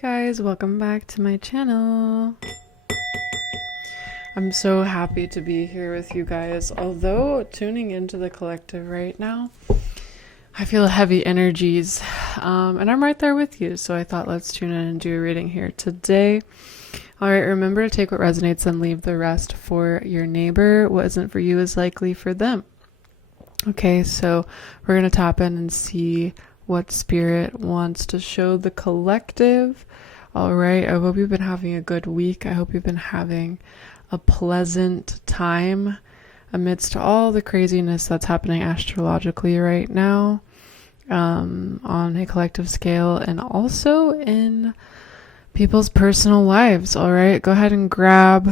guys, welcome back to my channel. I'm so happy to be here with you guys. Although tuning into the collective right now, I feel heavy energies, and I'm right there with you. So I thought let's tune in and do a reading here today. All right, remember to take what resonates and leave the rest for your neighbor. What isn't for you is likely for them. Okay, so we're going to tap in and see what spirit wants to show the collective. All right, I hope you've been having a good week. I hope you've been having a pleasant time amidst all the craziness that's happening astrologically right now, on a collective scale and also in people's personal lives. All right, go ahead and grab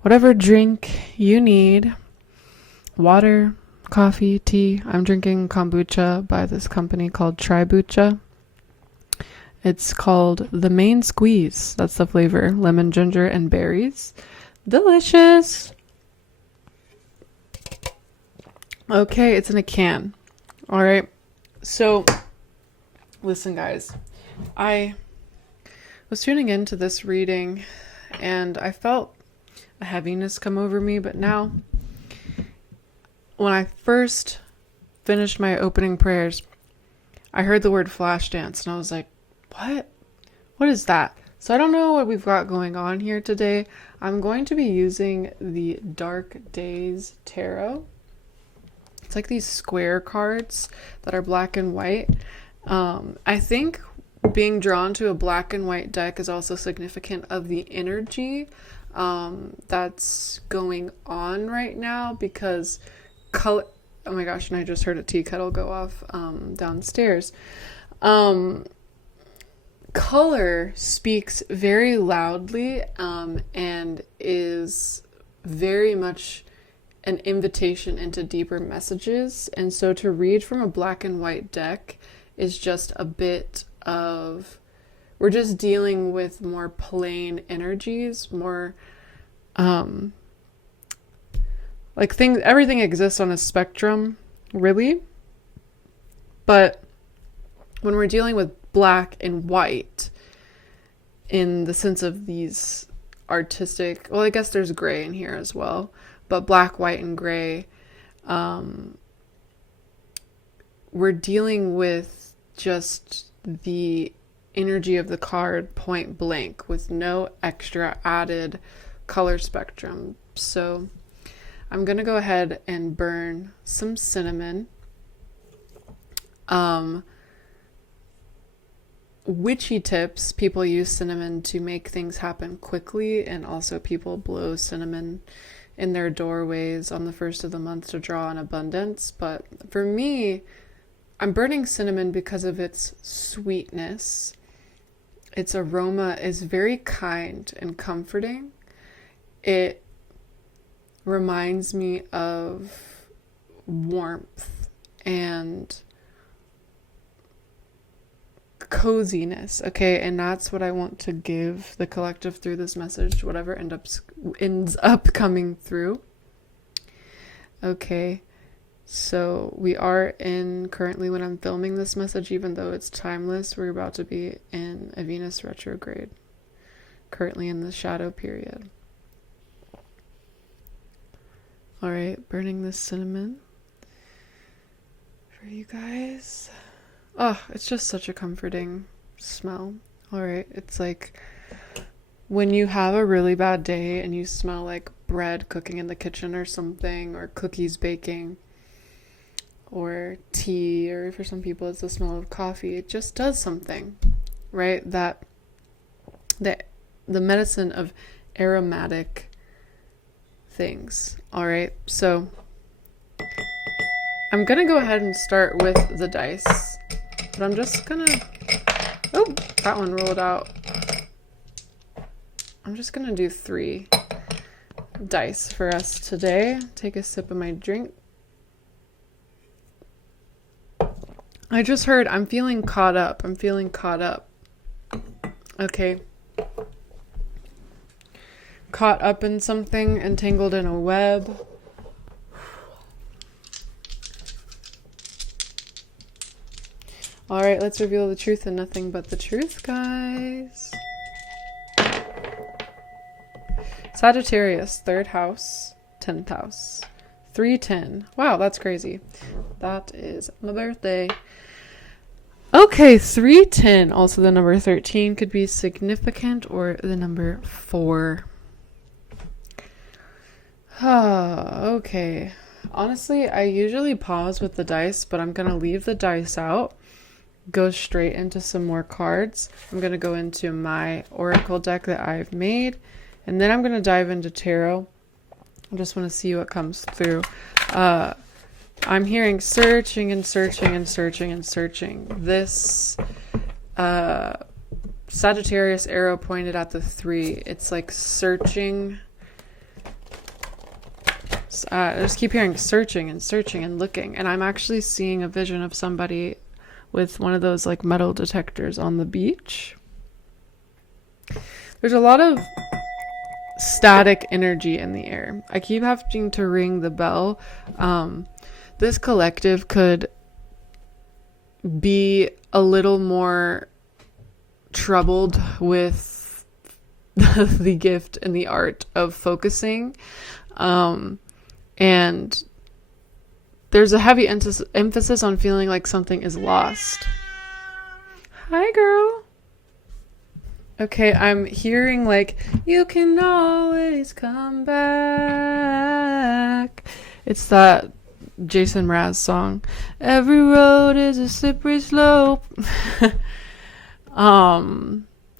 whatever drink you need. Water, coffee, tea. I'm drinking kombucha by this company called 𝚘𝚘𝚘𝚘. It's called the Main Squeeze. That's the flavor. Lemon, ginger, and berries. Delicious. Okay, it's in a can. All right. So, listen, guys. I was tuning into this reading and I felt a heaviness come over me, but now when I first finished my opening prayers, I heard the word flash dance and I was like, what? What is that? So I don't know what we've got going on here today. I'm going to be using the Dark Days Tarot. It's like these square cards that are black and white. I think being drawn to a black and white deck is also significant of the energy that's going on right now, because color, oh my gosh, and I just heard a tea kettle go off downstairs. Color speaks very loudly and is very much an invitation into deeper messages. And so to read from a black and white deck is just a bit of, we're just dealing with more plain energies, more like things, everything exists on a spectrum, really. But when we're dealing with black and white, in the sense of these artistic, well, I guess there's gray in here as well, but black, white, and gray, we're dealing with just the energy of the card point blank with no extra added color spectrum. So I'm going to go ahead and burn some cinnamon. Witchy tips, people use cinnamon to make things happen quickly, and also people blow cinnamon in their doorways on the first of the month to draw on abundance. But for me, I'm burning cinnamon because of its sweetness. Its aroma is very kind and comforting. It reminds me of warmth and coziness, okay? And that's what I want to give the collective through this message, whatever ends up coming through. Okay, so we are in, currently when I'm filming this message, even though it's timeless, we're about to be in a Venus retrograde, currently in the shadow period. All right, burning this cinnamon for you guys. Oh, it's just such a comforting smell. All right, it's like when you have a really bad day and you smell like bread cooking in the kitchen or something, or cookies baking, or tea, or for some people it's the smell of coffee. It just does something, right? That the medicine of aromatic things. All right, so I'm gonna go ahead and start with the dice, but I'm just gonna, oh, that one rolled out. I'm just gonna do 3 dice for us today. Take a sip of my drink. I just heard, I'm feeling caught up. I'm feeling caught up. Okay. Caught up in something, entangled in a web. All right, let's reveal the truth and nothing but the truth, guys. Sagittarius, 3rd house, 10th house. 310. Wow, that's crazy. That is my birthday. Okay, 310, also the number 13, could be significant, or the number 4. Okay. Honestly, I usually pause with the dice, but I'm going to leave the dice out, go straight into some more cards. I'm going to go into my oracle deck that I've made, and then I'm going to dive into tarot. I just want to see what comes through. I'm hearing searching and searching and searching and searching. This Sagittarius arrow pointed at the 3. It's like searching. I just keep hearing searching and searching and looking. And I'm actually seeing a vision of somebody with one of those like metal detectors on the beach. There's a lot of static energy in the air. I keep having to ring the bell. This collective could be a little more troubled with the gift and the art of focusing. And there's a heavy emphasis on feeling like something is lost. Hi, girl. Okay, I'm hearing like, you can always come back. It's that Jason Mraz song. Every road is a slippery slope. Yeah,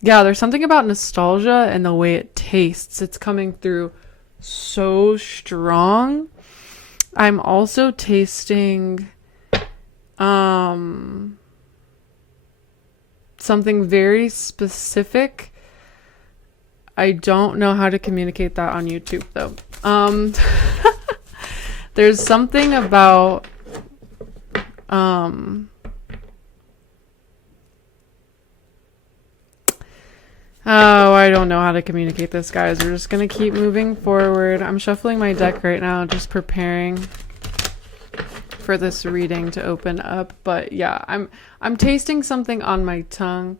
there's something about nostalgia and the way it tastes. It's coming through so strong. I'm also tasting something very specific. I don't know how to communicate that on YouTube though. There's something about oh, I don't know how to communicate this, guys. We're just gonna keep moving forward. I'm shuffling my deck right now, just preparing for this reading to open up. But yeah, I'm tasting something on my tongue.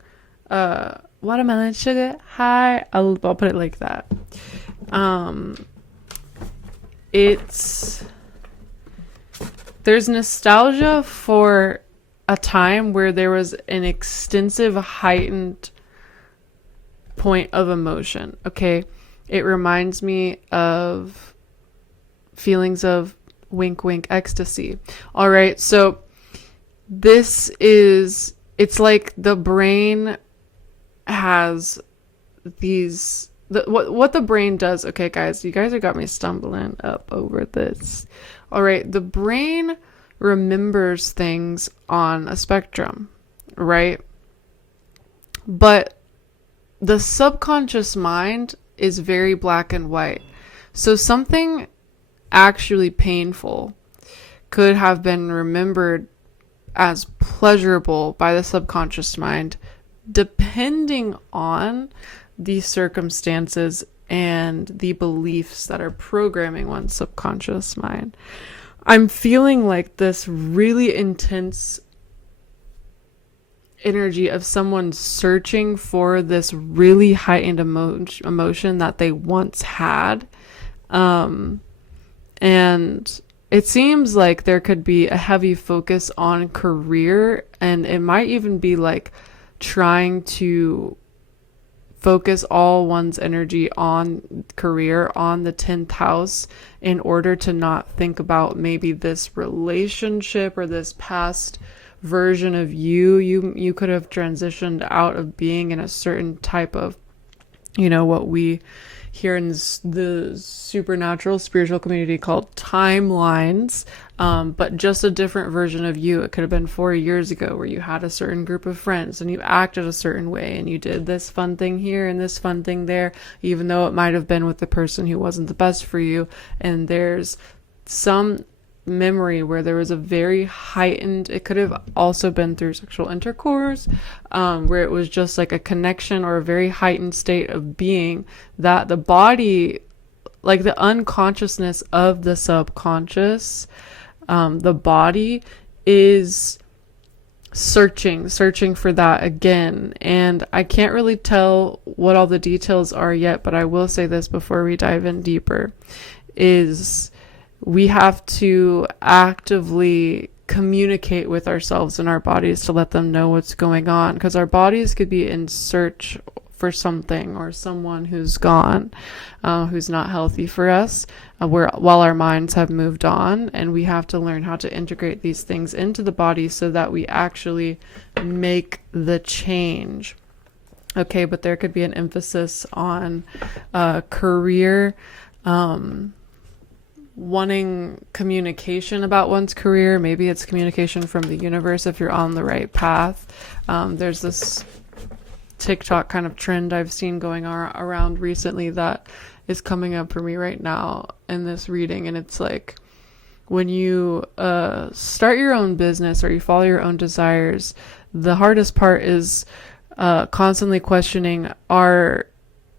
Watermelon sugar. Hi. I'll put it like that. There's nostalgia for a time where there was an extensive, heightened point of emotion. Okay, it reminds me of feelings of wink wink ecstasy. All right, so it's like the brain has these what the brain does. Okay, guys, you guys have got me stumbling up over this. All right, the brain remembers things on a spectrum, right? But the subconscious mind is very black and white. So something actually painful could have been remembered as pleasurable by the subconscious mind, depending on the circumstances and the beliefs that are programming one's subconscious mind. I'm feeling like this really intense energy of someone searching for this really heightened emotion that they once had. And it seems like there could be a heavy focus on career, and it might even be like trying to focus all one's energy on career, on the 10th house, in order to not think about maybe this relationship or this past version of you could have transitioned out of being in a certain type of, what we here in the supernatural spiritual community called timelines, but just a different version of you. It could have been 4 years ago where you had a certain group of friends and you acted a certain way and you did this fun thing here and this fun thing there, even though it might have been with the person who wasn't the best for you. And there's some memory where there was a very heightened, it could have also been through sexual intercourse, where it was just like a connection or a very heightened state of being that the body, like the unconsciousness of the subconscious, the body is searching for that again. And I can't really tell what all the details are yet, but I will say this before we dive in deeper, is we have to actively communicate with ourselves and our bodies to let them know what's going on, because our bodies could be in search for something or someone who's gone, who's not healthy for us, while our minds have moved on. And we have to learn how to integrate these things into the body so that we actually make the change. Okay, but there could be an emphasis on career, wanting communication about one's career. Maybe it's communication from the universe if you're on the right path. There's this TikTok kind of trend I've seen going around recently that is coming up for me right now in this reading. And it's like, when you start your own business or you follow your own desires, the hardest part is constantly questioning,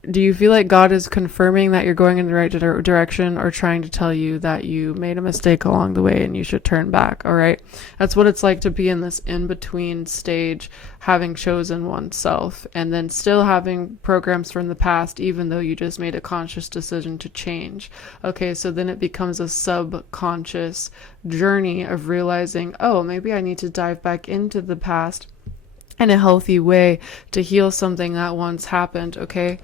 do you feel like God is confirming that you're going in the right direction, or trying to tell you that you made a mistake along the way and you should turn back? All right. That's what it's like to be in this in-between stage, having chosen oneself and then still having programs from the past, even though you just made a conscious decision to change. Okay. So then it becomes a subconscious journey of realizing, oh, maybe I need to dive back into the past in a healthy way to heal something that once happened. Okay.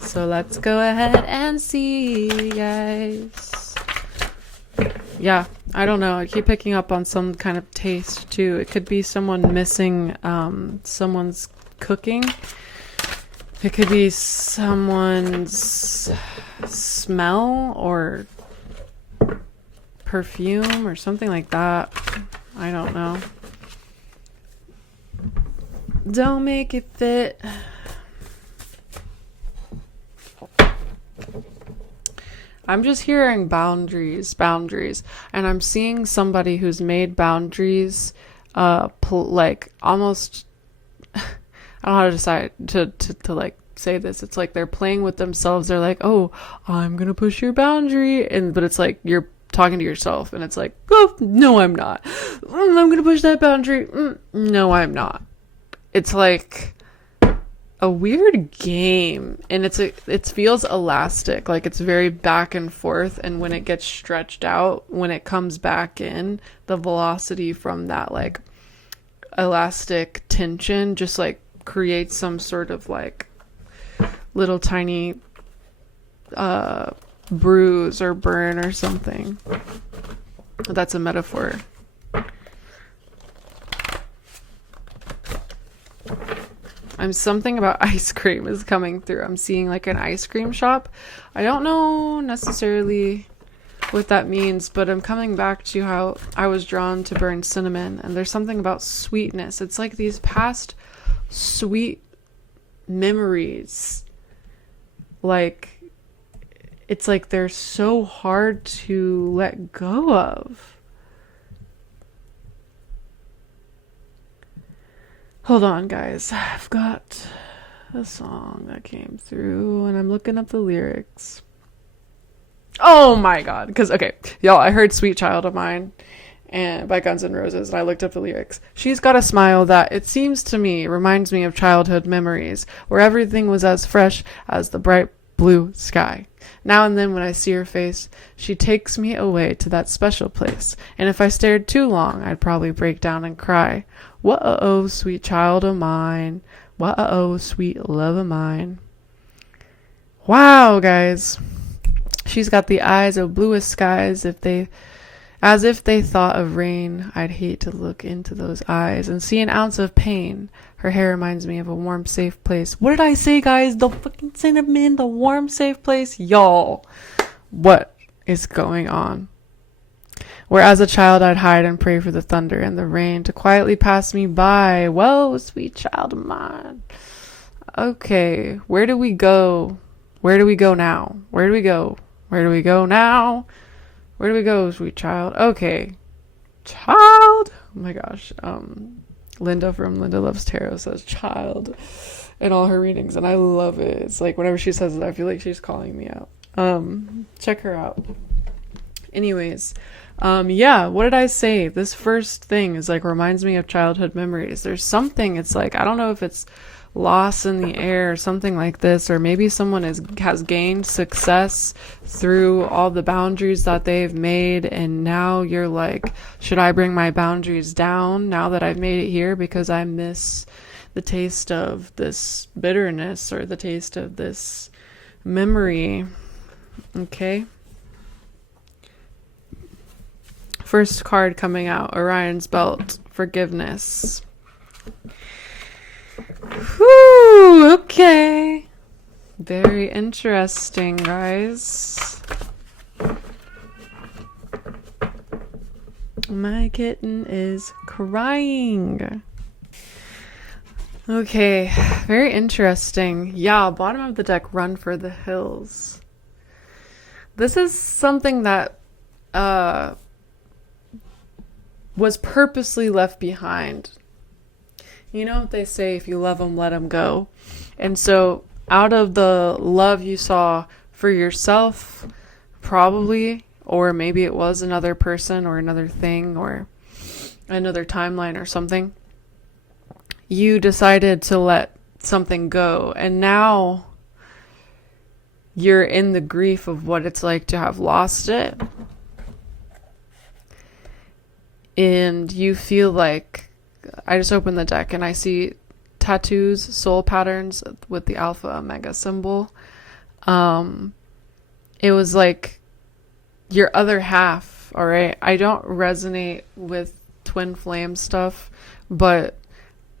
So let's go ahead and see, guys. Yeah, I don't know. I keep picking up on some kind of taste too. It could be someone missing someone's cooking. It could be someone's smell or perfume or something like that. I don't know. Don't make it fit. I'm just hearing boundaries, and I'm seeing somebody who's made boundaries, like almost, I don't know how to decide to like say this. It's like they're playing with themselves. They're like, oh, I'm gonna push your boundary, but it's like you're talking to yourself, and it's like, oh, no, I'm not. I'm gonna push that boundary. No, I'm not. It's like a weird game, and it feels elastic, like it's very back and forth, and when it gets stretched out, when it comes back in, the velocity from that like elastic tension just like creates some sort of like little tiny bruise or burn or something. That's a metaphor. Something about ice cream is coming through. I'm seeing like an ice cream shop. I don't know necessarily what that means, but I'm coming back to how I was drawn to burn cinnamon, and there's something about sweetness. It's like these past sweet memories. Like, it's like they're so hard to let go of. Hold on, guys. I've got a song that came through, and I'm looking up the lyrics. Oh my god. Because, okay, y'all, I heard Sweet Child of Mine and by Guns N' Roses, and I looked up the lyrics. She's got a smile that, it seems to me, reminds me of childhood memories, where everything was as fresh as the bright blue sky. Now and then when I see her face, she takes me away to that special place, and if I stared too long, I'd probably break down and cry. Whoa, sweet child of mine. Whoa, sweet love of mine. Wow, guys. She's got the eyes of bluest skies. As if they thought of rain. I'd hate to look into those eyes and see an ounce of pain. Her hair reminds me of a warm, safe place. What did I say, guys? The fucking cinnamon, the warm, safe place? Y'all, what is going on? Where as a child I'd hide and pray for the thunder and the rain to quietly pass me by. Whoa, sweet child of mine. Okay, where do we go? Where do we go now? Where do we go? Where do we go now? Where do we go, sweet child? Okay. Child. Oh my gosh. Linda from Linda Loves Tarot says child in all her readings, and I love it. It's like whenever she says it, I feel like she's calling me out. Check her out. Anyways, Yeah, what did I say? This first thing is like reminds me of childhood memories. There's something, it's like, I don't know if it's lost in the air or something like this, or maybe someone has gained success through all the boundaries that they've made, and now you're like, should I bring my boundaries down now that I've made it here because I miss the taste of this bitterness or the taste of this memory? Okay. First card coming out, Orion's Belt, forgiveness. Whew, okay. Very interesting, guys. My kitten is crying. Okay, very interesting. Yeah, bottom of the deck, run for the hills. This is something that was purposely left behind. You know what they say, if you love them, let them go. And so out of the love you saw for yourself, probably, or maybe it was another person or another thing or another timeline or something, you decided to let something go. And now you're in the grief of what it's like to have lost it. And you feel like, I just opened the deck and I see tattoos, soul patterns with the alpha omega symbol. It was like your other half, all right? I don't resonate with twin flame stuff, but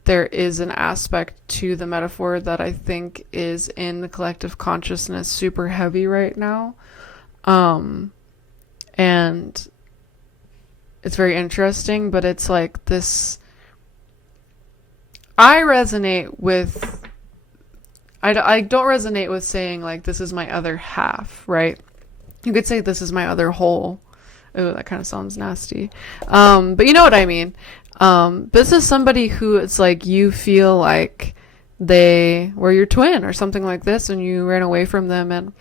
there is an aspect to the metaphor that I think is in the collective consciousness super heavy right now. And it's very interesting, but it's like this, I resonate with, I don't resonate with saying like, this is my other half, right? You could say this is my other whole. Oh, that kind of sounds nasty. But you know what I mean. This is somebody who it's like you feel like they were your twin or something like this, and you ran away from them, and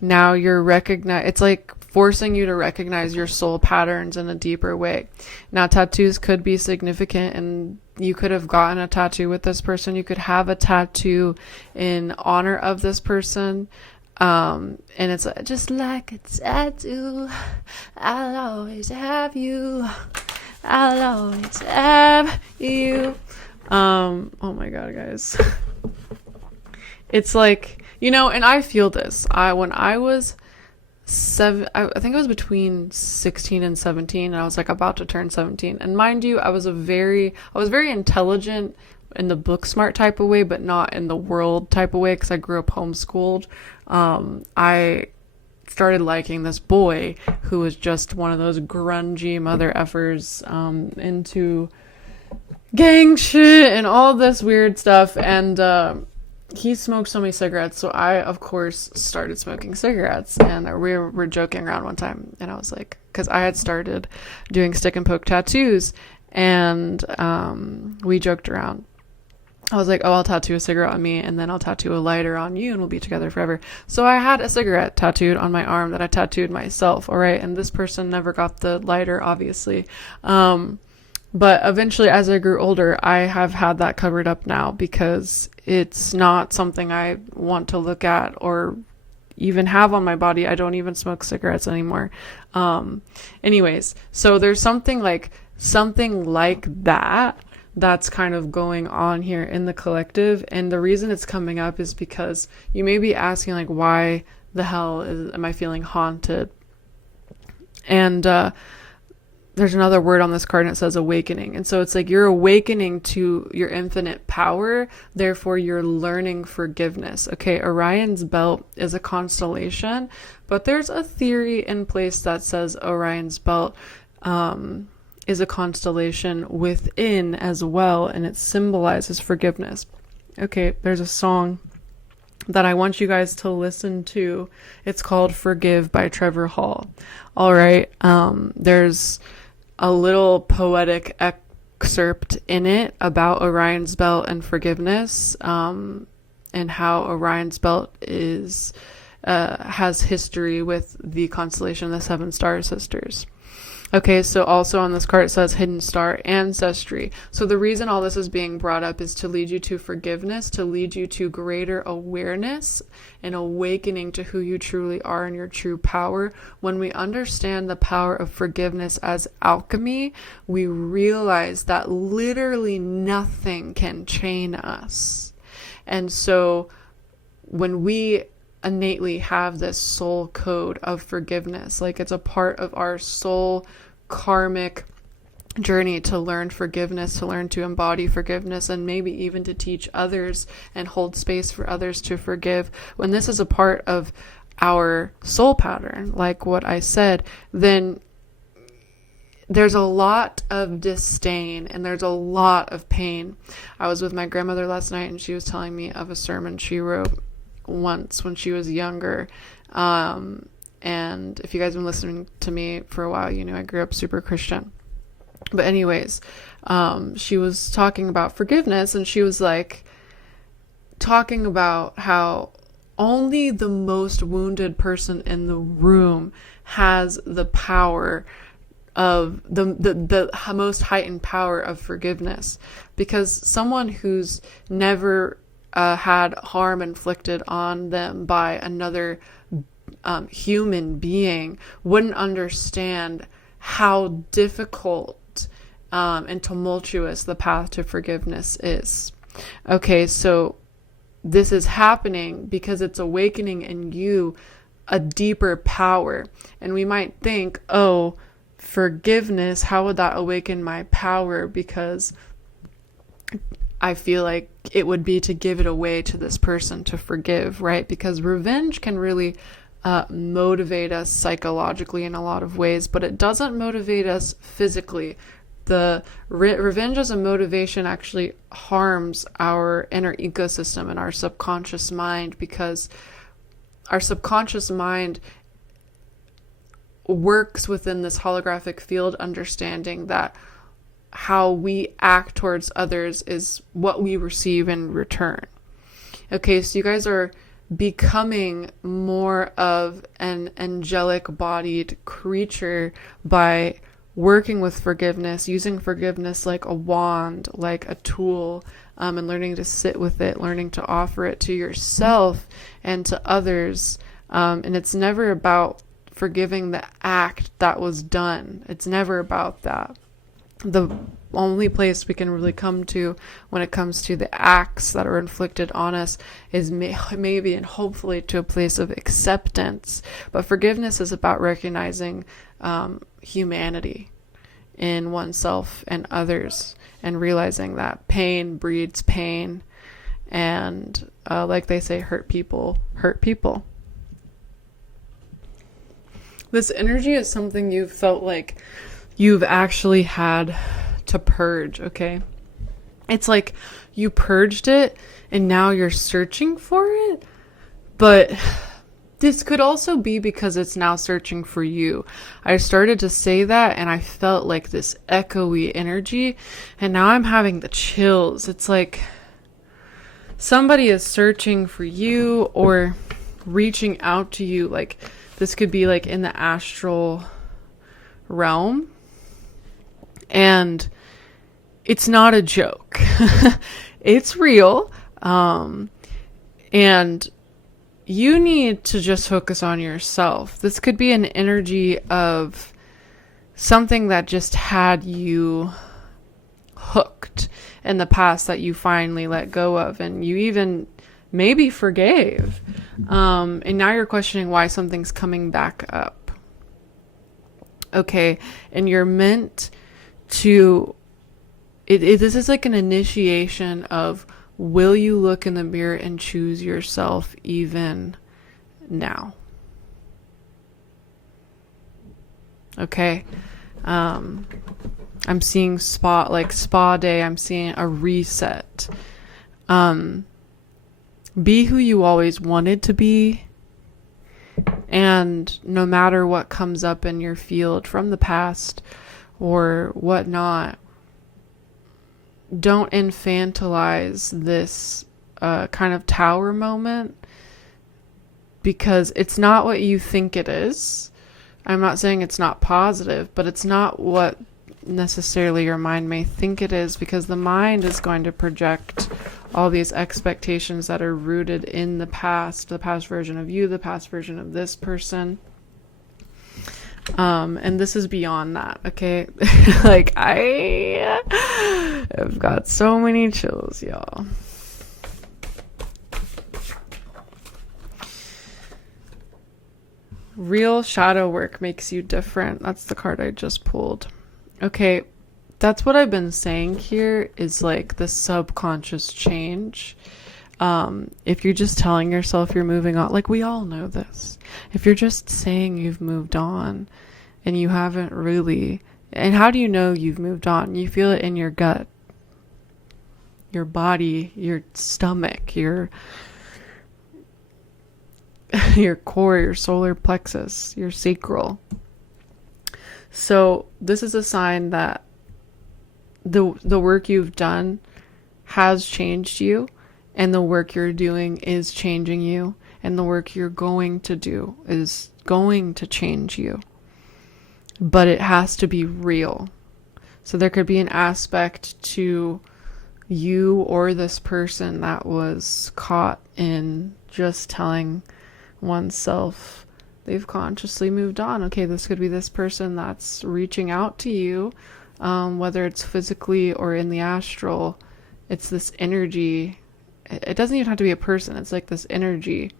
now you're it's like forcing you to recognize your soul patterns in a deeper way. Now, tattoos could be significant, and you could have gotten a tattoo with this person. You could have a tattoo in honor of this person. And it's just like a tattoo. I'll always have you. I'll always have you. Oh my God, guys. It's like, you know, and I feel this. When I was I think I was between 16 and 17, and I was like about to turn 17. And mind you, I was very intelligent in the book smart type of way, but not in the world type of way, because I grew up homeschooled. I started liking this boy who was just one of those grungy mother effers, into gang shit and all this weird stuff. And he smoked so many cigarettes, so I, of course, started smoking cigarettes. And we were joking around one time, and I was like, because I had started doing stick and poke tattoos, and we joked around. I was like, oh, I'll tattoo a cigarette on me, and then I'll tattoo a lighter on you, and we'll be together forever. So I had a cigarette tattooed on my arm that I tattooed myself, all right? And this person never got the lighter, obviously. But eventually, as I grew older, I have had that covered up now, because it's not something I want to look at or even have on my body. I don't even smoke cigarettes anymore. Anyways, so there's something like that that's kind of going on here in the collective. And the reason it's coming up is because you may be asking, like, why the hell am I feeling haunted? And there's another word on this card, and it says awakening. And so it's like you're awakening to your infinite power, therefore you're learning forgiveness. Okay, Orion's Belt is a constellation, but there's a theory in place that says Orion's Belt is a constellation within as well, and it symbolizes forgiveness. Okay, there's a song that I want you guys to listen to. It's called Forgive by Trevor Hall. All right, there's a little poetic excerpt in it about Orion's Belt and forgiveness, and how Orion's Belt has history with the constellation of the Seven Star Sisters. Okay, so also on this card it says hidden star ancestry. So the reason all this is being brought up is to lead you to forgiveness, to lead you to greater awareness and awakening to who you truly are and your true power. When we understand the power of forgiveness as alchemy, we realize that literally nothing can chain us. And so when we innately have this soul code of forgiveness, like it's a part of our soul karmic journey to learn forgiveness, to learn to embody forgiveness, and maybe even to teach others and hold space for others to forgive. When this is a part of our soul pattern, like what I said, then there's a lot of disdain and there's a lot of pain. I was with my grandmother last night and she was telling me of a sermon she wrote once when she was younger. And if you guys have been listening to me for a while, you know I grew up super Christian. But anyways, she was talking about forgiveness, and she was like talking about how only the most wounded person in the room has the power of the most heightened power of forgiveness, because someone who's never had harm inflicted on them by another human being wouldn't understand how difficult and tumultuous the path to forgiveness is. Okay, so this is happening because it's awakening in you a deeper power. And we might think, oh, forgiveness, how would that awaken my power? Because I feel like it would be to give it away to this person to forgive, right? Because revenge can really motivate us psychologically in a lot of ways, but it doesn't motivate us physically. The revenge as a motivation actually harms our inner ecosystem and our subconscious mind, because our subconscious mind works within this holographic field, understanding that how we act towards others is what we receive in return. Okay, so you guys are becoming more of an angelic bodied creature by working with forgiveness, using forgiveness like a wand, like a tool, and learning to sit with it, learning to offer it to yourself and to others. And it's never about forgiving the act that was done. It's never about that. The only place we can really come to when it comes to the acts that are inflicted on us is maybe and hopefully to a place of acceptance. But forgiveness is about recognizing humanity in oneself and others, and realizing that pain breeds pain, and like they say, hurt people hurt people. This energy is something you've felt like you've actually had to purge, okay? It's like you purged it and now you're searching for it, but this could also be because it's now searching for you. I started to say that and I felt like this echoey energy, and now I'm having the chills. It's like somebody is searching for you or reaching out to you. Like this could be like in the astral realm. And it's not a joke. It's real. And you need to just focus on yourself. This could be an energy of something that just had you hooked in the past that you finally let go of, and you even maybe forgave. And now you're questioning why something's coming back up. Okay, and you're meant to, this is like an initiation of, will you look in the mirror and choose yourself even now? Okay. I'm seeing spa day. I'm seeing a reset. Be who you always wanted to be. And no matter what comes up in your field from the past or whatnot, don't infantilize this kind of tower moment, because it's not what you think it is. I'm not saying it's not positive, but it's not what necessarily your mind may think it is, because the mind is going to project all these expectations that are rooted in the past version of you, the past version of this person. And this is beyond that, okay? Like, I have got so many chills, y'all. Real shadow work makes you different. That's the card I just pulled. Okay, that's what I've been saying here, is like the subconscious change. If you're just telling yourself you're moving on, like, we all know this. If you're just saying you've moved on and you haven't really, and how do you know you've moved on? You feel it in your gut, your body, your stomach, your core, your solar plexus, your sacral. So this is a sign that the work you've done has changed you, and the work you're doing is changing you, and the work you're going to do is going to change you. But it has to be real. So there could be an aspect to you or this person that was caught in just telling oneself they've consciously moved on. Okay, this could be this person that's reaching out to you, whether it's physically or in the astral. It's this energy. It doesn't even have to be a person. It's like this energy.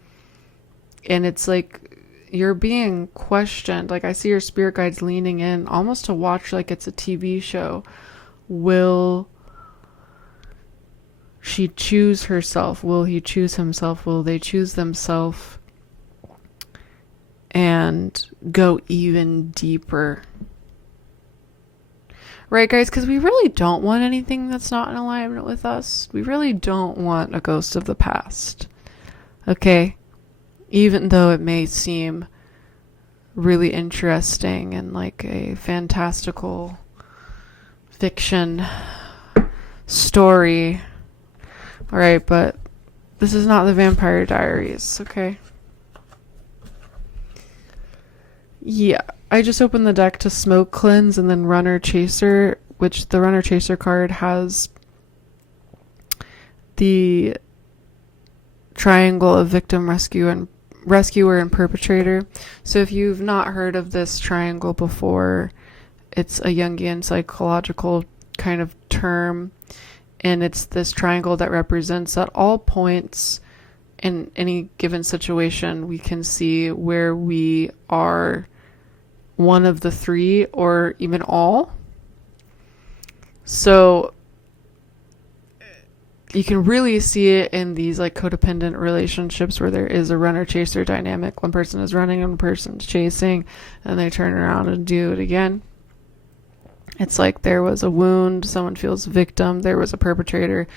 And it's like you're being questioned. Like, I see your spirit guides leaning in almost to watch like it's a TV show. Will she choose herself? Will he choose himself? Will they choose themselves? And go even deeper. Right, guys? Because we really don't want anything that's not in alignment with us. We really don't want a ghost of the past. Okay? Even though it may seem really interesting and like a fantastical fiction story. Alright, but this is not the Vampire Diaries, okay? Yeah, I just opened the deck to Smoke Cleanse and then Runner Chaser, which the Runner Chaser card has the triangle of victim, rescuer, and perpetrator. So if you've not heard of this triangle before, it's a Jungian psychological kind of term, and it's this triangle that represents at all points in any given situation we can see where we are one of the three or even all. So you can really see it in these like codependent relationships where there is a runner-chaser dynamic. One person is running and one person's chasing, and they turn around and do it again. It's like there was a wound, someone feels victim, there was a perpetrator,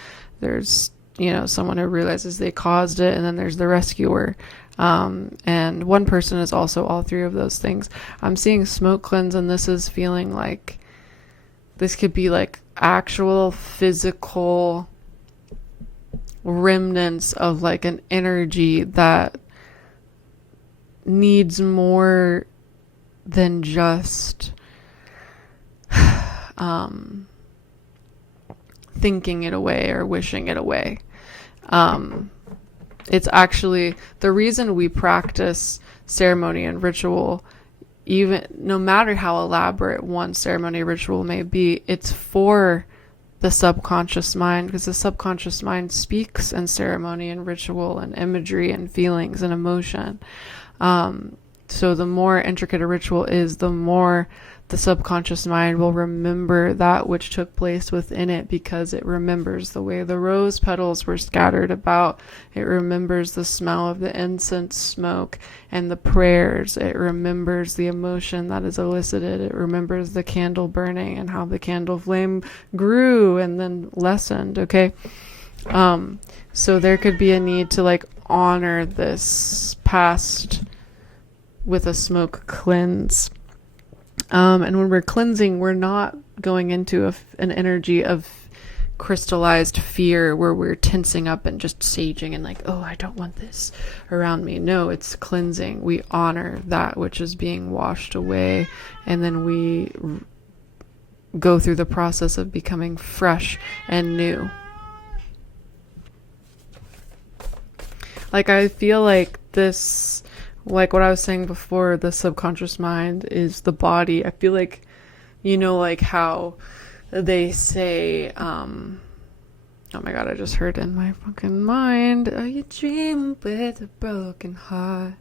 there's, you know, someone who realizes they caused it, and then there's the rescuer. And one person is also all three of those things. I'm seeing Smoke Cleanse, and this is feeling like this could be like actual physical remnants of like an energy that needs more than just thinking it away or wishing it away. It's actually the reason we practice ceremony and ritual, even no matter how elaborate one ceremony or ritual may be, it's for the subconscious mind, because the subconscious mind speaks in ceremony and ritual and imagery and feelings and emotion. So the more intricate a ritual is, the more the subconscious mind will remember that which took place within it, because it remembers the way the rose petals were scattered about. It remembers the smell of the incense smoke and the prayers. It remembers the emotion that is elicited. It remembers the candle burning and how the candle flame grew and then lessened, okay? So there could be a need to like honor this past with a smoke cleanse. And when we're cleansing, we're not going into an energy of crystallized fear where we're tensing up and just saging and like, oh, I don't want this around me. No, it's cleansing. We honor that which is being washed away, and then we go through the process of becoming fresh and new. Like, I feel like this, like what I was saying before, the subconscious mind is the body. I feel like, you know, like how they say, oh my god, I just heard in my fucking mind, are you dreaming with a broken heart?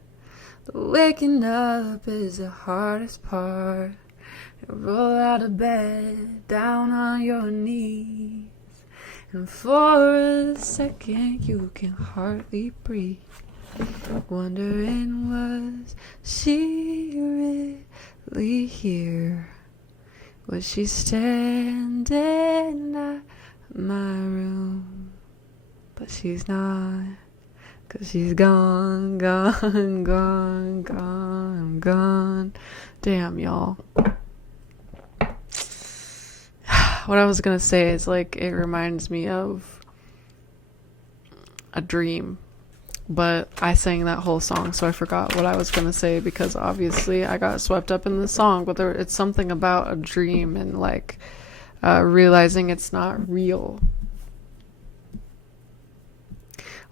Waking up is the hardest part. Roll out of bed, down on your knees, and for a second you can hardly breathe, wondering, was she really here? Was she standing at my room? But she's not, 'cause she's gone, gone, gone, gone, gone. Damn, y'all. What I was gonna say is, like, it reminds me of a dream, but I sang that whole song, so I forgot what I was gonna say, because obviously I got swept up in the song. But it's something about a dream and like realizing it's not real.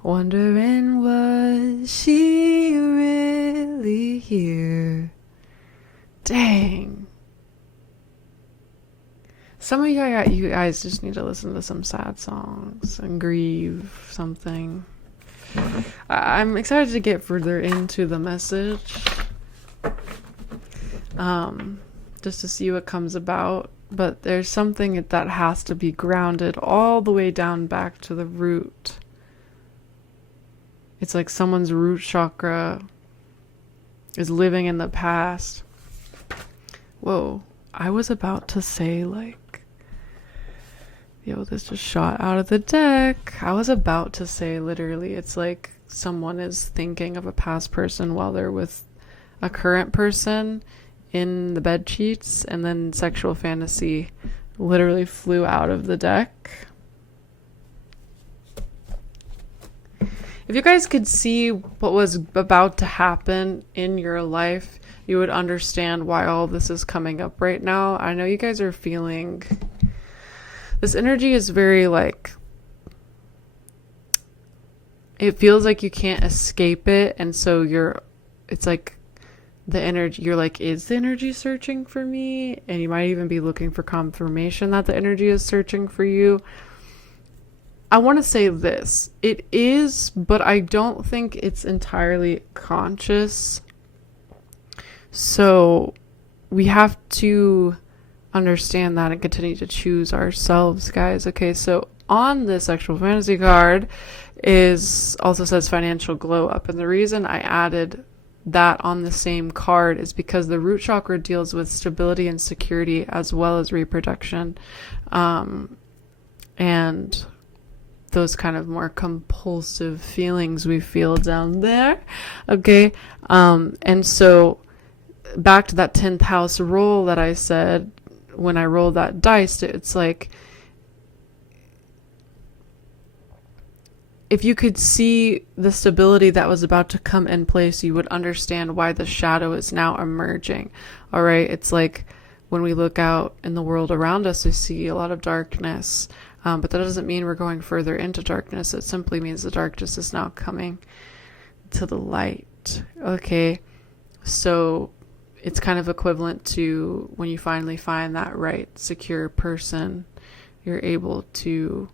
Wondering, was she really here? Dang. Some of you guys just need to listen to some sad songs and grieve something. I'm excited to get further into the message, just to see what comes about. But there's something that has to be grounded all the way down back to the root. It's like someone's root chakra is living in the past. Whoa, I was about to say, like, yo, this just shot out of the deck. I was about to say, literally, it's like someone is thinking of a past person while they're with a current person in the bed sheets, and then sexual fantasy literally flew out of the deck. If you guys could see what was about to happen in your life, you would understand why all this is coming up right now. I know you guys are feeling... This energy is very, like... It feels like you can't escape it, and so it's like the energy... You're like, is the energy searching for me? And you might even be looking for confirmation that the energy is searching for you. I want to say this. It is, but I don't think it's entirely conscious. So we have to understand that and continue to choose ourselves, guys. Okay, so on this sexual fantasy card also says financial glow up. And the reason I added that on the same card is because the root chakra deals with stability and security as well as reproduction. And those kind of more compulsive feelings we feel down there. Okay. And so back to that 10th house roll that I said, when I rolled that dice, it's like, if you could see the stability that was about to come in place, you would understand why the shadow is now emerging. All right. It's like when we look out in the world around us, we see a lot of darkness. But that doesn't mean we're going further into darkness. It simply means the darkness is now coming to the light. Okay. So it's kind of equivalent to when you finally find that right, secure person, you're able to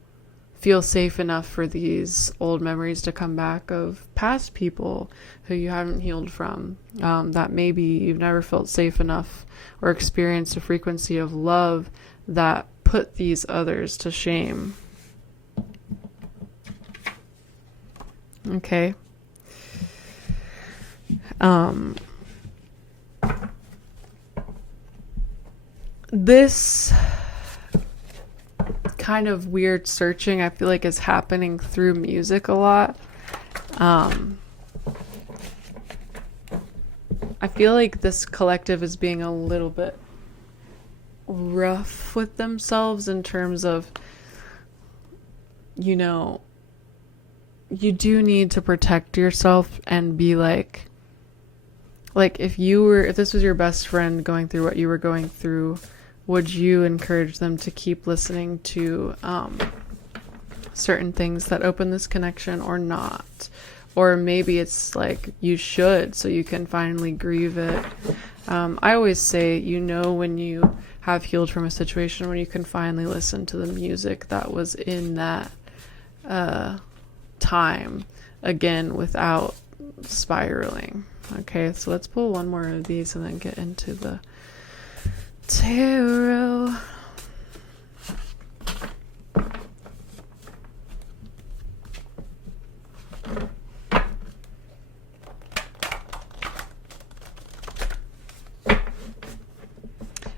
feel safe enough for these old memories to come back of past people who you haven't healed from, that maybe you've never felt safe enough or experienced a frequency of love that put these others to shame. Okay. This kind of weird searching, I feel like, is happening through music a lot. I feel like this collective is being a little bit rough with themselves in terms of you know, you do need to protect yourself and be like if this was your best friend going through what you were going through, would you encourage them to keep listening to certain things that open this connection or not? Or maybe it's like you should, so you can finally grieve it. I always say, when you have healed from a situation, when you can finally listen to the music that was in that time again without spiraling. Okay, so let's pull one more of these and then get into the tarot.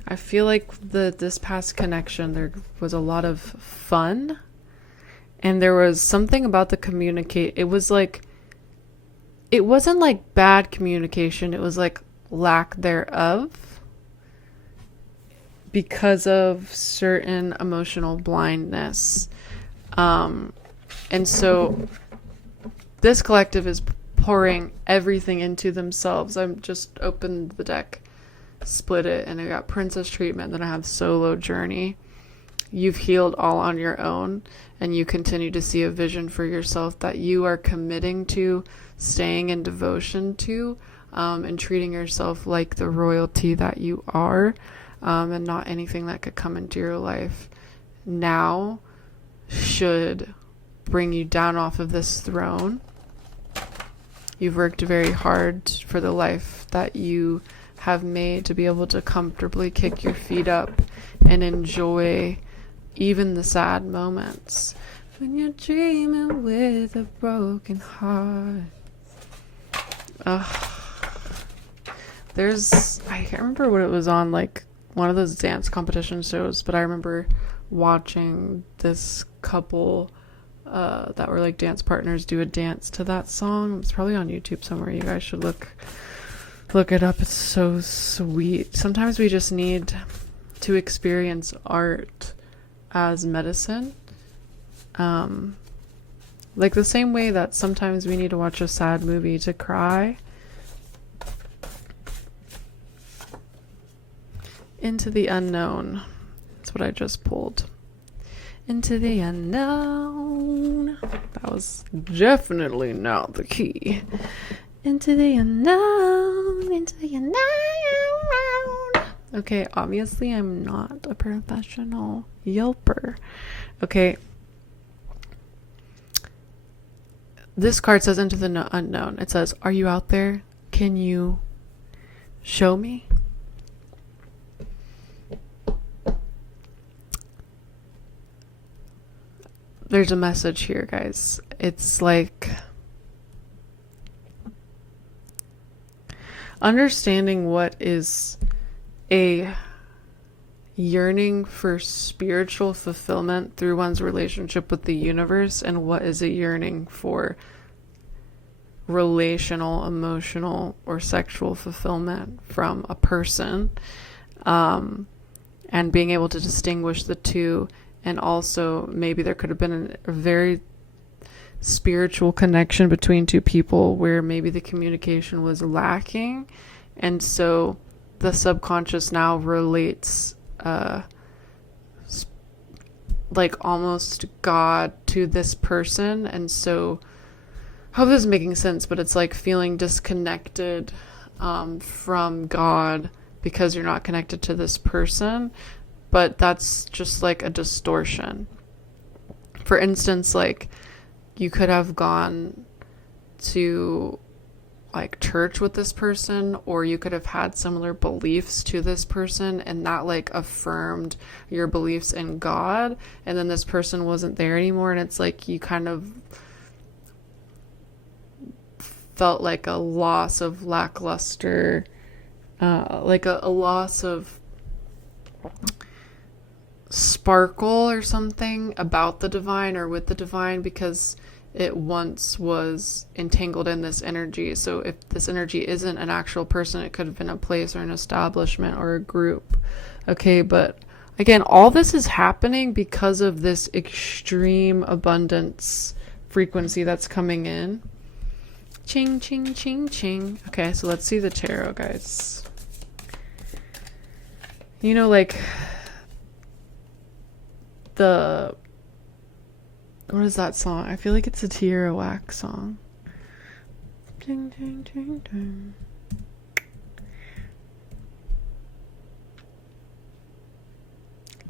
I feel like this past connection, there was a lot of fun, and there was something about the communicate. It wasn't like bad communication. It was like lack thereof because of certain emotional blindness. And so this collective is pouring everything into themselves. I'm just opened the deck, split it, and I got princess treatment, then I have solo journey. You've healed all on your own, and you continue to see a vision for yourself that you are committing to, staying in devotion to, and treating yourself like the royalty that you are, and not anything that could come into your life now should bring you down off of this throne. You've worked very hard for the life that you have made to be able to comfortably kick your feet up and enjoy even the sad moments when you're dreaming with a broken heart. I can't remember what it was on, like one of those dance competition shows, but I remember watching this couple that were like dance partners do a dance to that song. It's probably on YouTube somewhere. You guys should look it up. It's so sweet. Sometimes we just need to experience art as medicine. Like the same way that sometimes we need to watch a sad movie to cry. Into the unknown. That's what I just pulled. Into the unknown. That was definitely not the key. Into the unknown. Into the unknown. Okay, obviously I'm not a professional yelper. Okay. This card says into the unknown. It says, are you out there? Can you show me? There's a message here, guys. It's like understanding what is a yearning for spiritual fulfillment through one's relationship with the universe, and what is a yearning for relational, emotional, or sexual fulfillment from a person, and being able to distinguish the two. And also maybe there could have been a very spiritual connection between two people where maybe the communication was lacking, and so the subconscious now relates like almost God to this person. And so I hope this is making sense, but it's like feeling disconnected from God because you're not connected to this person. But that's just like a distortion. For instance, like you could have gone to like church with this person, or you could have had similar beliefs to this person, and that like affirmed your beliefs in God, and then this person wasn't there anymore, and it's like you kind of felt like a loss of lackluster, like a loss of sparkle or something about the divine or with the divine, because it once was entangled in this energy. So if this energy isn't an actual person, it could have been a place or an establishment or a group. Okay, but Again, all this is happening because of this extreme abundance frequency that's coming in. Ching, ching, ching, ching. Okay, so let's see the tarot, guys. You know, like the, what is that song? I feel like it's a 𝚙𝚊𝚊𝚗𝚗𝚘𝚡 song. Ding, ding, ding, ding.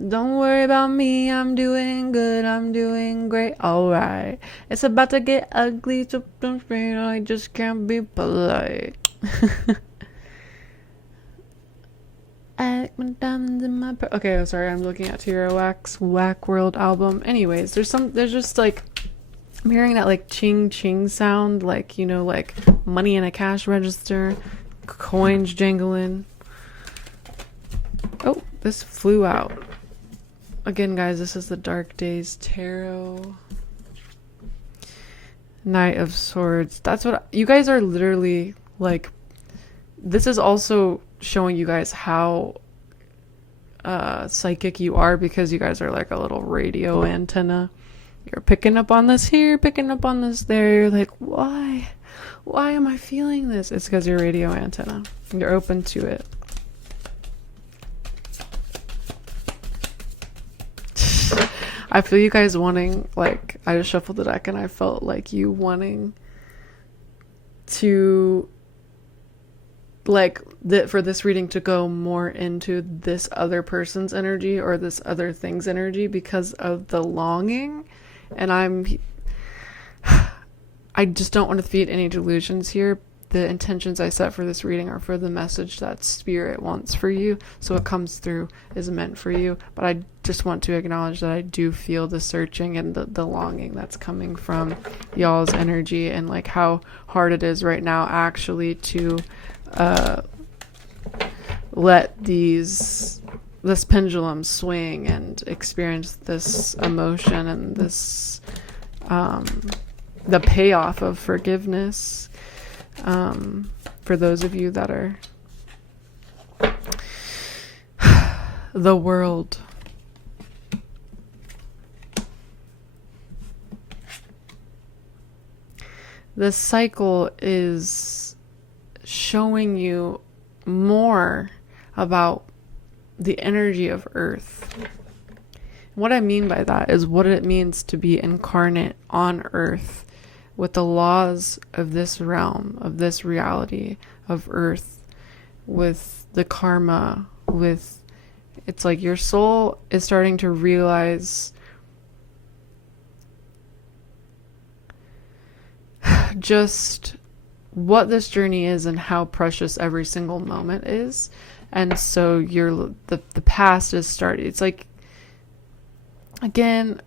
Don't worry about me, I'm doing good, I'm doing great, alright. It's about to get ugly, so don't scream, I just can't be polite. I like my diamonds in my okay, I'm sorry, I'm looking at 𝚙𝚊𝚊𝚗𝚡's Whack World album. Anyways, there's just like, I'm hearing that like ching ching sound, like, you know, like money in a cash register, coins jangling. Oh, this flew out. Again, guys, this is the Dark Days Tarot. Knight of Swords. That's what you guys are literally like. This is also showing you guys how psychic you are, because you guys are like a little radio antenna. You're picking up on this here, picking up on this there. You're like, why? Why am I feeling this? It's because you're a radio antenna. You're open to it. I feel you guys wanting, like, I just shuffled the deck and I felt like you wanting to, like, for this reading to go more into this other person's energy or this other thing's energy because of the longing. And I just don't want to feed any delusions here. The intentions I set for this reading are for the message that spirit wants for you. So what comes through is meant for you. But I just want to acknowledge that I do feel the searching and the longing that's coming from y'all's energy, and like how hard it is right now actually to let this pendulum swing and experience this emotion and this the payoff of forgiveness. For those of you that are the world. This cycle is showing you more about the energy of Earth. What I mean by that is what it means to be incarnate on Earth, with the laws of this realm, of this reality of Earth, with the karma, with, it's like your soul is starting to realize just what this journey is and how precious every single moment is. And so the past is starting. It's like, again,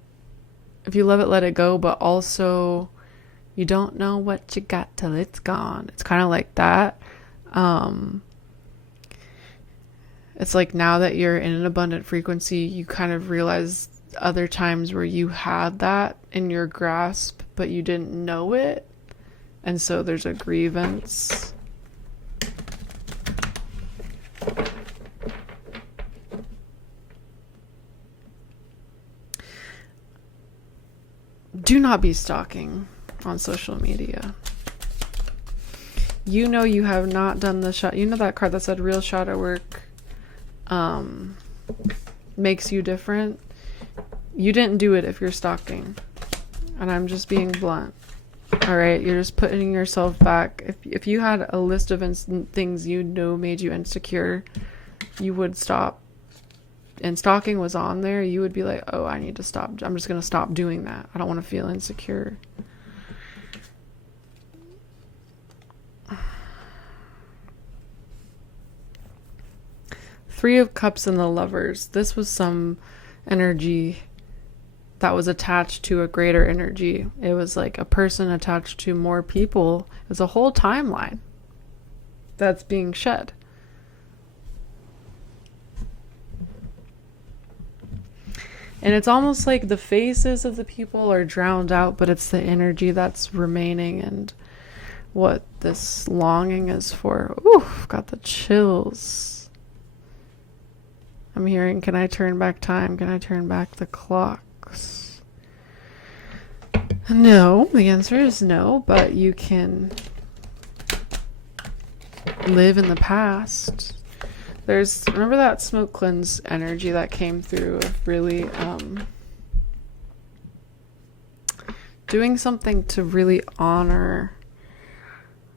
if you love it, let it go, but also you don't know what you got till it's gone. It's kind of like that. It's like now that you're in an abundant frequency, you kind of realize other times where you had that in your grasp, but you didn't know it. And so there's a grievance. Do not be stalking on social media. You know you have not done the shot. You know that card that said real shadow work makes you different. You didn't do it if you're stalking. And I'm just being blunt. Alright, you're just putting yourself back. If you had a list of things you know made you insecure, you would stop. And stalking was on there, you would be like, oh, I need to stop. I'm just going to stop doing that. I don't want to feel insecure. Three of Cups and the Lovers. This was some energy that was attached to a greater energy. It was like a person attached to more people. It was a whole timeline that's being shed. And it's almost like the faces of the people are drowned out, but it's the energy that's remaining and what this longing is for. Ooh, got the chills. I'm hearing, can I turn back time? Can I turn back the clocks? No, the answer is no, but you can live in the past. Remember that smoke cleanse energy that came through of really doing something to really honor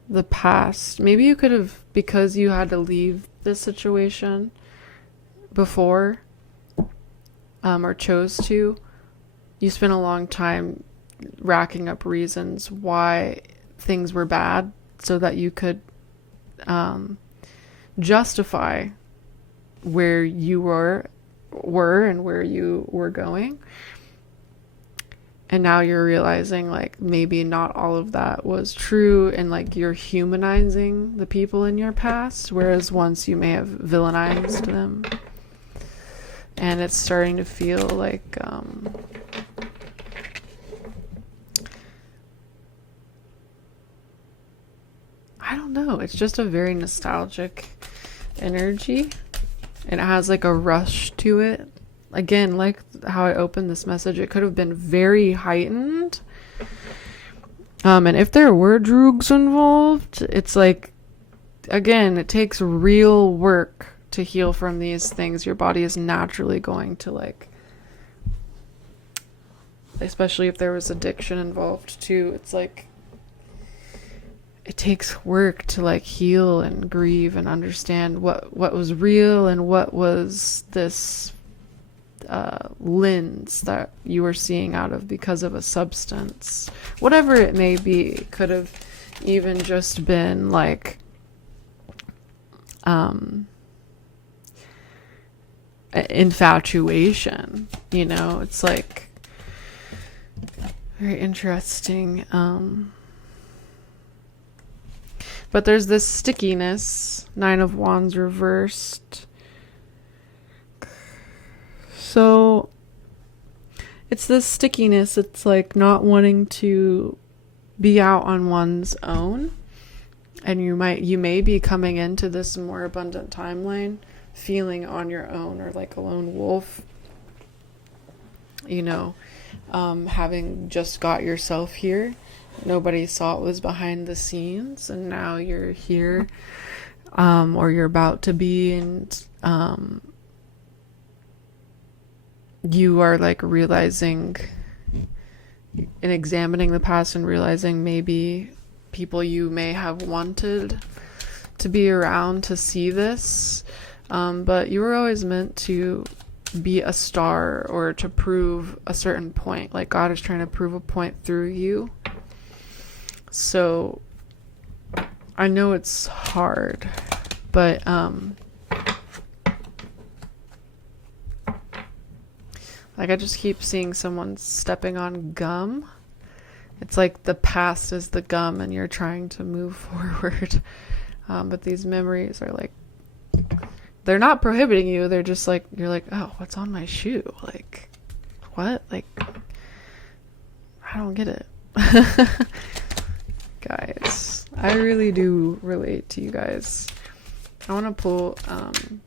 the past. Maybe you could have, because you had to leave this situation before, or chose to, you spent a long time racking up reasons why things were bad so that you could justify where you were and where you were going. And now you're realizing, like, maybe not all of that was true, and like you're humanizing the people in your past, whereas once you may have villainized them. And it's starting to feel like I don't know, it's just a very nostalgic energy. It has like a rush to it. Again, like how I opened this message, it could have been very heightened. And if there were drugs involved, it's like, again, it takes real work to heal from these things. Your body is naturally going to, like, especially if there was addiction involved too, it's like, it takes work to like heal and grieve and understand what was real and what was this lens that you were seeing out of because of a substance, whatever it may be. It could have even just been like infatuation, you know. It's like very interesting. But there's this stickiness, 9 of Wands reversed. So it's this stickiness. It's like not wanting to be out on one's own. And you may be coming into this more abundant timeline feeling on your own, or like a lone wolf, you know, having just got yourself here. Nobody saw what was behind the scenes, and now you're here, or you're about to be, and you are like realizing and examining the past and realizing maybe people you may have wanted to be around to see this, but you were always meant to be a star or to prove a certain point. Like God is trying to prove a point through you. So I know it's hard, but like I just keep seeing someone stepping on gum. It's like the past is the gum and you're trying to move forward. But these memories are like, they're not prohibiting you. They're just like, you're like, oh, what's on my shoe? Like, what? Like, I don't get it. Guys, I really do relate to you guys. I want to pull an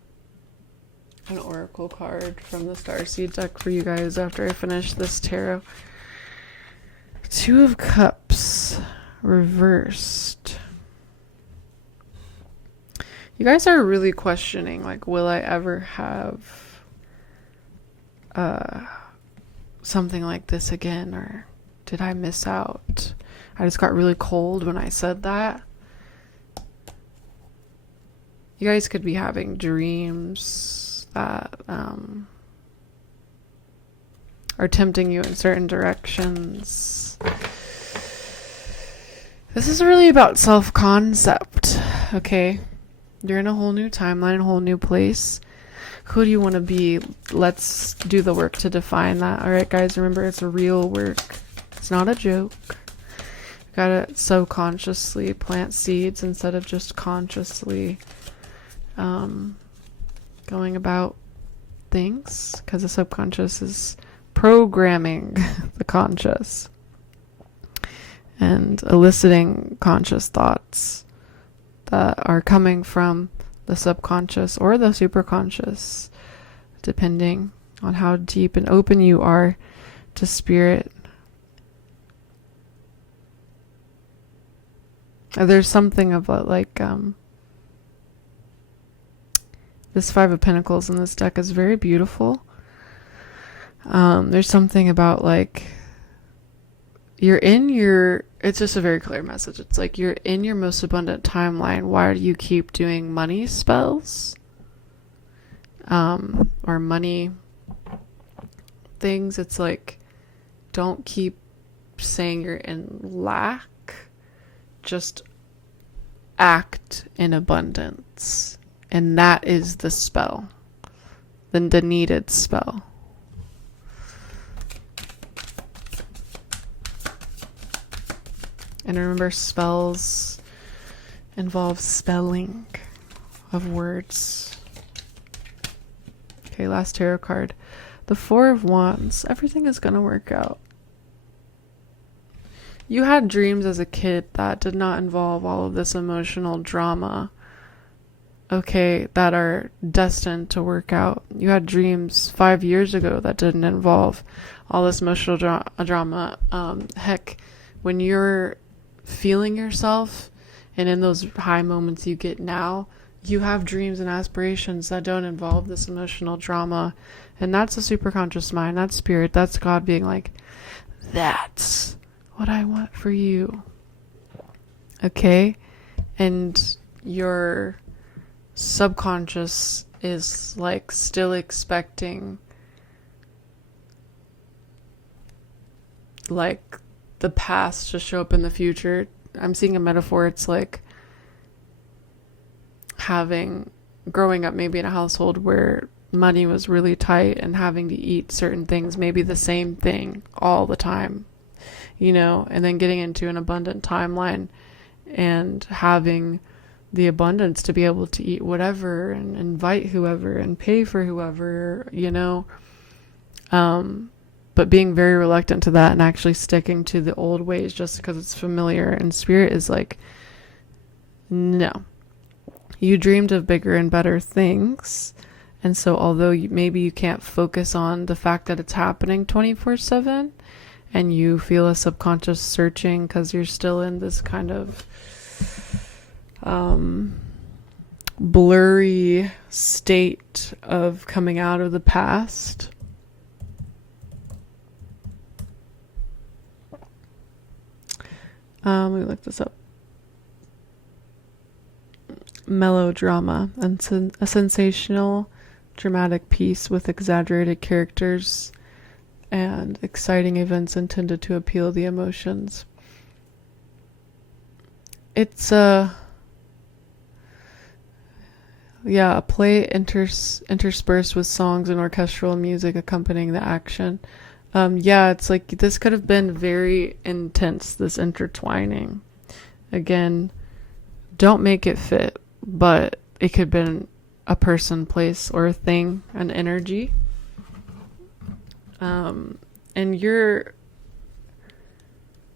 oracle card from the Starseed deck for you guys after I finish this tarot. 2 of Cups reversed. You guys are really questioning, like, will I ever have something like this again, or did I miss out? I just got really cold when I said that. You guys could be having dreams that are tempting you in certain directions. This is really about self-concept, okay? You're in a whole new timeline, a whole new place. Who do you want to be? Let's do the work to define that. All right, guys, remember, it's a real work. It's not a joke. You gotta subconsciously plant seeds instead of just consciously going about things, because the subconscious is programming the conscious and eliciting conscious thoughts that are coming from the subconscious or the superconscious depending on how deep and open you are to spirit. There's something of like this Five of Pentacles in this deck is very beautiful. There's something about like it's just a very clear message. It's like you're in your most abundant timeline. Why do you keep doing money spells? Or money things? It's like, don't keep saying you're in lack. Just act in abundance. And that is the spell. The needed spell. And remember, spells involve spelling of words. Okay, last tarot card. The Four of Wands. Everything is going to work out. You had dreams as a kid that did not involve all of this emotional drama, okay, that are destined to work out. You had dreams 5 years ago that didn't involve all this emotional drama. Heck, when you're feeling yourself and in those high moments you get now, you have dreams and aspirations that don't involve this emotional drama. And that's a superconscious mind. That's spirit. That's God being like, that's what I want for you. Okay? And your subconscious is like still expecting like the past to show up in the future. I'm seeing a metaphor. It's like growing up maybe in a household where money was really tight and having to eat certain things, maybe the same thing all the time, and then getting into an abundant timeline and having the abundance to be able to eat whatever and invite whoever and pay for whoever, but being very reluctant to that and actually sticking to the old ways just because it's familiar. And spirit is like, no, you dreamed of bigger and better things. And so although maybe you can't focus on the fact that it's happening 24/7 and you feel a subconscious searching because you're still in this kind of blurry state of coming out of the past. Let me look this up. Melodrama, and a sensational, dramatic piece with exaggerated characters and exciting events intended to appeal the emotions. It's a play interspersed with songs and orchestral music accompanying the action. It's like this could have been very intense, this intertwining. Again, don't make it fit, but it could have been a person, place, or a thing, an energy. And your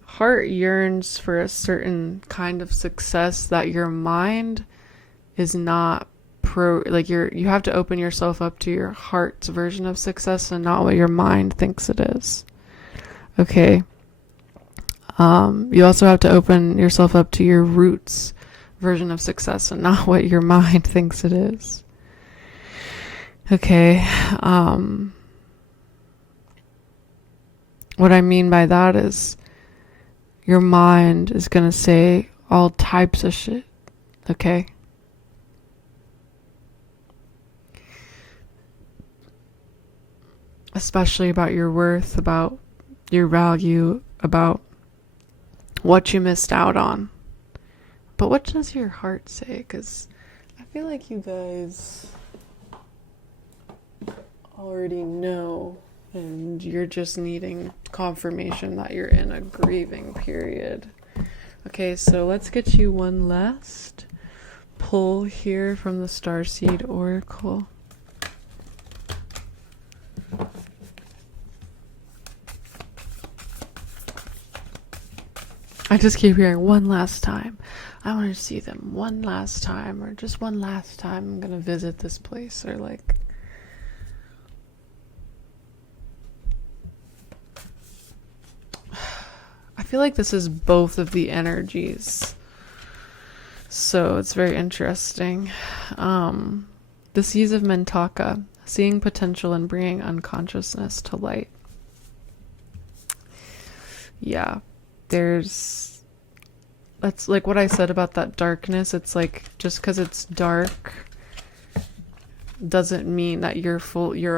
heart yearns for a certain kind of success that your mind is not you have to open yourself up to your heart's version of success and not what your mind thinks it is. Okay. You also have to open yourself up to your roots version of success and not what your mind thinks it is. Okay. What I mean by that is your mind is going to say all types of shit. Okay? Especially about your worth, about your value, about what you missed out on. But what does your heart say? Because I feel like you guys already know, and you're just needing confirmation that you're in a grieving period. Okay, so let's get you one last pull here from the Starseed Oracle. I just keep hearing one last time. I want to see them one last time, or just one last time I'm going to visit this place, or like feel like this is both of the energies. So it's very interesting. The 𝔙𝚎𝚊𝚗𝚗𝚑, seeing potential and bringing unconsciousness to light. Yeah, that's like what I said about that darkness. It's like, just because it's dark doesn't mean that you're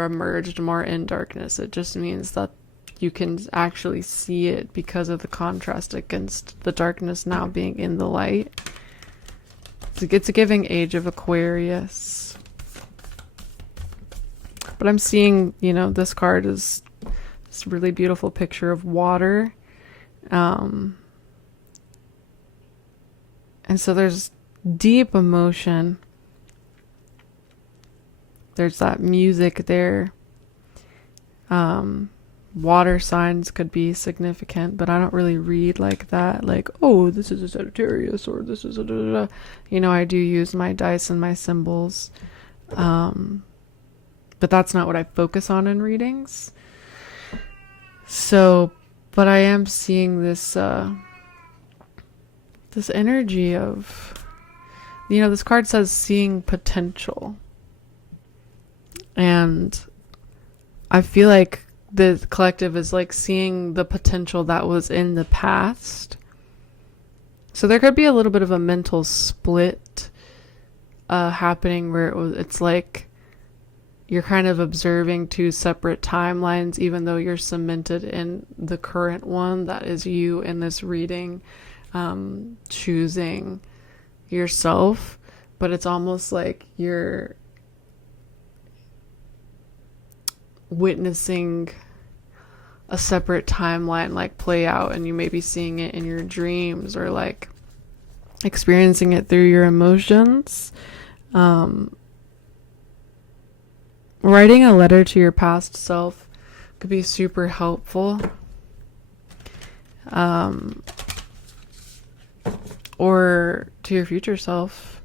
immersed more in darkness. It just means that you can actually see it because of the contrast against the darkness now being in the light. It's a giving age of Aquarius. But I'm seeing, this card is this really beautiful picture of water. And so there's deep emotion. There's that music there. Water signs could be significant, but I don't really read like that. Like, oh, this is a Sagittarius, or this is a da, da, da. I do use my dice and my symbols. But that's not what I focus on in readings. So, but I am seeing this, this energy of, this card says seeing potential. And I feel like the collective is like seeing the potential that was in the past. So there could be a little bit of a mental split happening where it's like you're kind of observing two separate timelines, even though you're cemented in the current one that is you in this reading, choosing yourself. But it's almost like you're witnessing a separate timeline like play out, and you may be seeing it in your dreams or like experiencing it through your emotions. Writing a letter to your past self could be super helpful, or to your future self.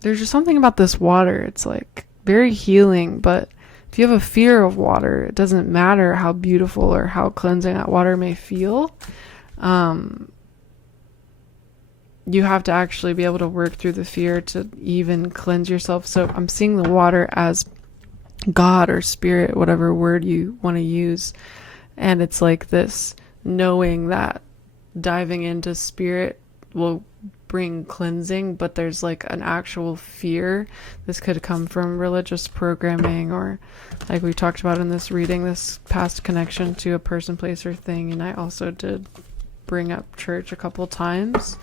There's just something about this water. It's like very healing, but if you have a fear of water, it doesn't matter how beautiful or how cleansing that water may feel. You have to actually be able to work through the fear to even cleanse yourself. So I'm seeing the water as God or spirit, whatever word you want to use. And it's like this knowing that diving into spirit will bring cleansing, but there's like an actual fear. This could come from religious programming, or like we talked about in this reading, this past connection to a person, place, or thing. And I also did bring up church a couple times.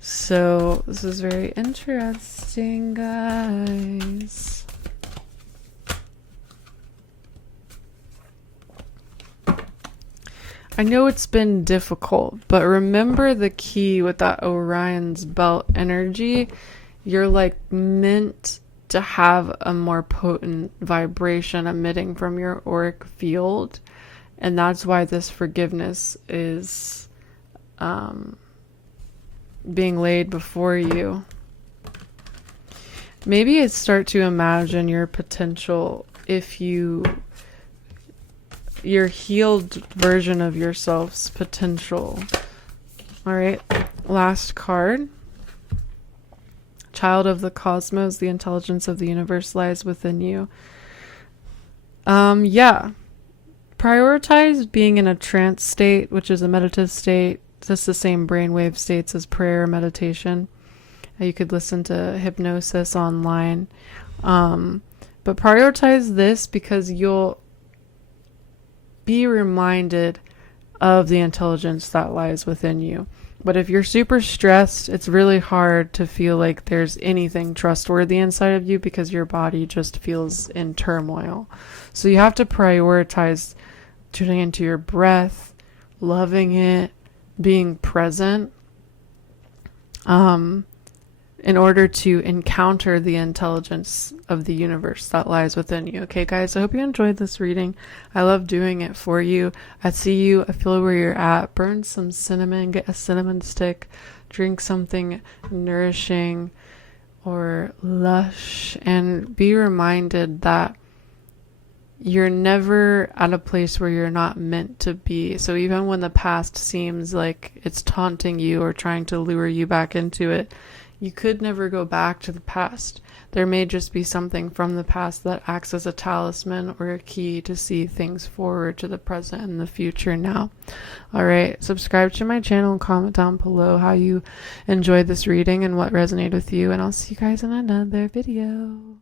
So this is very interesting, guys. I know it's been difficult, but remember the key with that Orion's belt energy. You're like meant to have a more potent vibration emitting from your auric field. And that's why this forgiveness is being laid before you. Maybe start to imagine your potential if your healed version of yourself's potential. All right, last card. Child of the cosmos, the intelligence of the universe lies within you. Yeah. Prioritize being in a trance state, which is a meditative state. It's the same brainwave states as prayer, meditation. You could listen to hypnosis online. But prioritize this because you'll be reminded of the intelligence that lies within you. But if you're super stressed, it's really hard to feel like there's anything trustworthy inside of you because your body just feels in turmoil. So you have to prioritize tuning into your breath, loving it, being present, in order to encounter the intelligence of the universe that lies within you. Okay, guys, I hope you enjoyed this reading. I love doing it for you. I see you. I feel where you're at. Burn some cinnamon. Get a cinnamon stick. Drink something nourishing. or lush, and be reminded that you're never at a place where you're not meant to be. So even when the past seems like it's taunting you or trying to lure you back into it, you could never go back to the past. There may just be something from the past that acts as a talisman or a key to see things forward to the present and the future now. All right, subscribe to my channel and comment down below how you enjoyed this reading and what resonated with you, and I'll see you guys in another video.